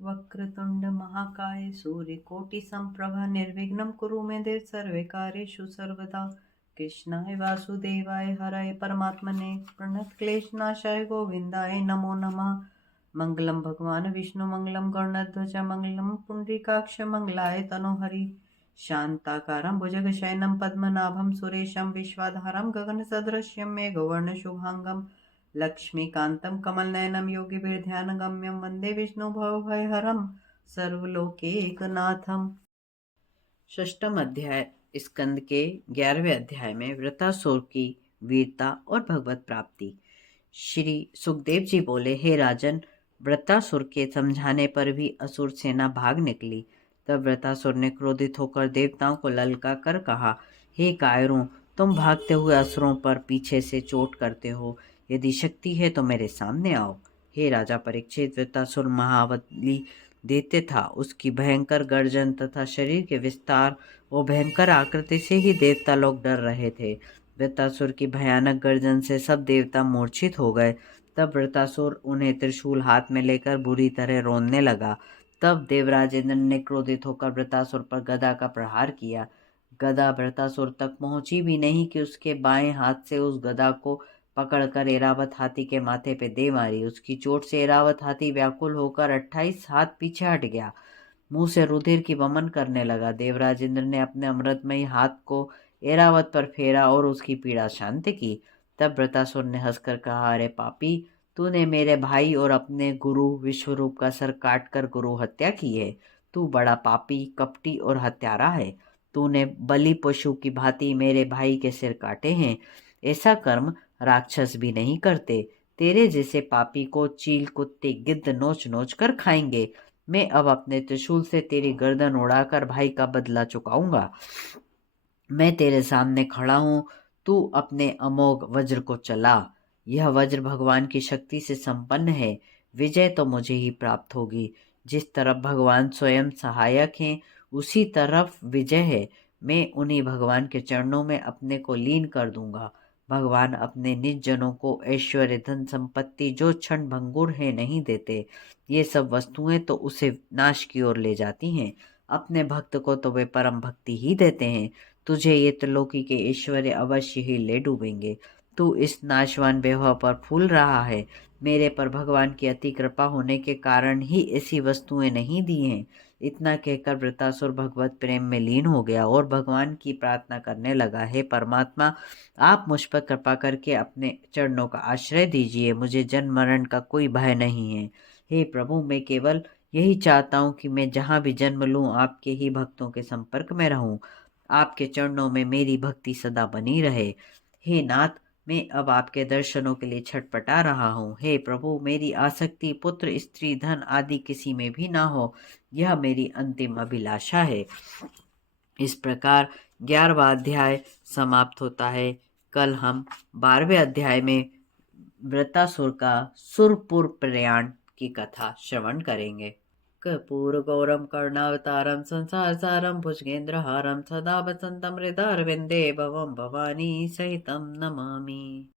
वक्रतुंड महाकाय सूर्यकोटि संप्रभा निर्विघ्नं कुरु मे देव सर्वे कार्येषु सर्वदा। कृष्णाय वासुदेवाय हराय परमात्मने प्रणतक्लेशनाशाय गोविन्दाय नमो नमः। मंगलम भगवान विष्णु मंगलम गरुड़ध्वज मंगलम पुंडरीकाक्ष मंगलाय तनोहरि। शांताकारं भुजगशयनं पद्मनाभं सुरेशं विश्वाधारं गगनसदृशं मेघवर्णशुभांगं लक्ष्मीकान्तं कमलनयनं योगिभिर्ध्यानगम्यं वन्दे विष्णुभवभयहरं सर्वलोकैकनाथम्। षष्ठम अध्याय। स्कंद के 11वें अध्याय में वृत्रासुर की वीरता और भगवत प्राप्ति। श्री सुखदेव जी बोले, हे राजन, वृत्रासुर के समझाने पर भी असुर सेना भाग निकली। तब वृत्रासुर ने क्रोधित होकर देवताओं को ललका कर कहा, हे कायरों, तुम भागते हुए असुरों पर पीछे से चोट करते हो। यदि शक्ति है तो मेरे सामने आओ। हे राजा परीक्षित, वृत्रासुर महाबली दैत्य था। उसकी भयंकर गर्जन तथा शरीर के विस्तार और भयंकर आकृति से ही देवता लोग डर रहे थे। वृत्रासुर की भयानक गर्जन से सब देवता मूर्छित हो गए। तब वृत्रासुर उन्हें त्रिशूल हाथ में लेकर बुरी तरह रोनने लगा। तब देवराज इंद्र ने क्रोधित होकर वृत्रासुर पर गदा का प्रहार किया। गदा वृत्रासुर तक पहुंची भी नहीं कि उसके बाएं हाथ से उस गदा को पकड़कर ऐरावत हाथी के माथे पे दे मारी। उसकी चोट से ऐरावत हाथी व्याकुल होकर 28 हाथ पीछे हट गया, मुंह से रुधिर की वमन करने लगा। देवराज इंद्र ने अपने अमृतमयी हाथ को ऐरावत पर फेरा और उसकी पीड़ा शांत की। तब वृत्रासुर ने हंसकर कहा, अरे पापी, तूने मेरे भाई और अपने गुरु विश्वरूप का सर काटकर गुरु हत्या की है। तू बड़ा पापी, कपटी और हत्यारा है। तूने बलि पशु की भांति मेरे भाई के सिर काटे हैं। ऐसा कर्म राक्षस भी नहीं करते। तेरे जैसे पापी को चील, कुत्ते, गिद्ध नोच नोच कर खाएंगे। मैं अब अपने त्रिशूल से तेरी गर्दन उड़ाकर भाई का बदला चुकाऊंगा। मैं तेरे सामने खड़ा हूं, तू अपने अमोघ वज्र को चला। यह वज्र भगवान की शक्ति से संपन्न है। विजय तो मुझे ही प्राप्त होगी। जिस तरफ भगवान स्वयं सहायक हैं, उसी तरफ विजय है। मैं उन्हीं भगवान के चरणों में अपने को लीन कर दूंगा। भगवान अपने निज जनों को ऐश्वर्य, धन, संपत्ति जो क्षण भंगुर है नहीं देते। ये सब वस्तुएं तो उसे नाश की ओर ले जाती हैं। अपने भक्त को तो वे परम भक्ति ही देते हैं। तुझे ये त्रिलोकी के ऐश्वर्य अवश्य ही ले डूबेंगे। तू इस नाशवान वैभव पर फूल रहा है। मेरे पर भगवान की अति कृपा होने के कारण ही ऐसी वस्तुएं नहीं दी हैं। इतना कहकर वृत्रासुर भगवत प्रेम में लीन हो गया और भगवान की प्रार्थना करने लगा, हे परमात्मा, आप मुझ पर कृपा करके अपने चरणों का आश्रय दीजिए। मुझे जन्म मरण का कोई भय नहीं है। हे प्रभु, मैं केवल यही चाहता हूँ कि मैं जहाँ भी जन्म लूँ आपके ही भक्तों के संपर्क में रहूं। आपके चरणों में मेरी भक्ति सदा बनी रहे। हे नाथ, मैं अब आपके दर्शनों के लिए छटपटा रहा हूँ। हे प्रभु, मेरी आसक्ति पुत्र, स्त्री, धन आदि किसी में भी ना हो, यह मेरी अंतिम अभिलाषा है। इस प्रकार 11वां अध्याय समाप्त होता है। कल हम 12वें अध्याय में वृत्रासुर का सुरपुर प्रयाण की कथा श्रवण करेंगे। कर्पूर गौरम करुणावतारम संसार सारम भुजगेंद्रहारम सदा वसंतम हृदयारविंदे भवम भवानी सहितम नमामि।